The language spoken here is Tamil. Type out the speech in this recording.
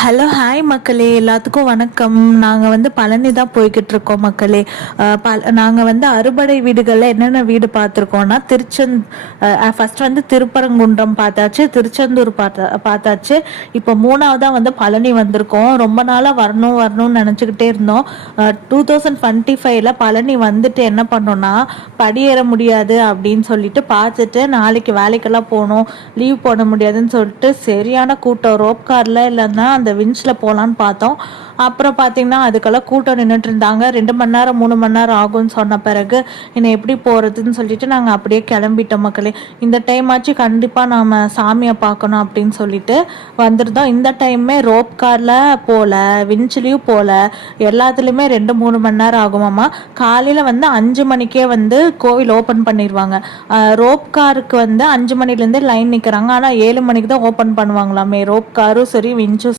ஹலோ ஹாய் மக்களே, எல்லாத்துக்கும் வணக்கம். நாங்கள் வந்து பழனி தான் போய்கிட்டு இருக்கோம் மக்களே. நாங்கள் வந்து அறுபடை வீடுகளில் என்னென்ன வீடு பார்த்துருக்கோம்னா ஃபர்ஸ்ட் வந்து திருப்பரங்குன்றம் பார்த்தாச்சு, திருச்செந்தூர் பார்த்தாச்சு. இப்போ மூணாவதாக வந்து பழனி வந்திருக்கோம். ரொம்ப நாளாக வரணும்னு நினச்சிக்கிட்டே இருந்தோம். 2025ல் பழனி வந்துட்டு என்ன பண்ணோம்னா, படியேற முடியாது அப்படின்னு சொல்லிட்டு பார்த்துட்டு நாளைக்கு வேலைக்கெல்லாம் போகணும், லீவ் போட முடியாதுன்னு சொல்லிட்டு சரியான கூட்டம். ரோப் காரில் இல்லைன்னா அந்த விஞ்சில் போகலான்னு பார்த்தோம். அப்புறம் பார்த்தீங்கன்னா அதுக்கெல்லாம் கூட்டம் நின்றுட்டு இருந்தாங்க. 2 மணி நேரம் 3 மணி நேரம் ஆகும்னு சொன்ன பிறகு இன்னும் எப்படி போகிறதுன்னு சொல்லிட்டு நாங்கள் அப்படியே கிளம்பிட்டோம் மக்களே. இந்த டைம் ஆச்சு கண்டிப்பாக நாம் சாமியை பார்க்கணும் அப்படின்னு சொல்லிட்டு வந்துருந்தோம். இந்த டைமே ரோப் காரில் போகல, விஞ்சிலையும் போகல, எல்லாத்துலேயுமே 2-3 மணி நேரம் ஆகுமாம்மா. காலையில் வந்து 5 மணிக்கே வந்து கோவில் ஓப்பன் பண்ணிடுவாங்க. ரோப் காருக்கு வந்து 5 மணிலேருந்தே லைன் நிற்கிறாங்க. ஆனால் 7 மணிக்கு தான் ஓப்பன் பண்ணுவாங்களாமே ரோப் காரும் சரி விஞ்சும்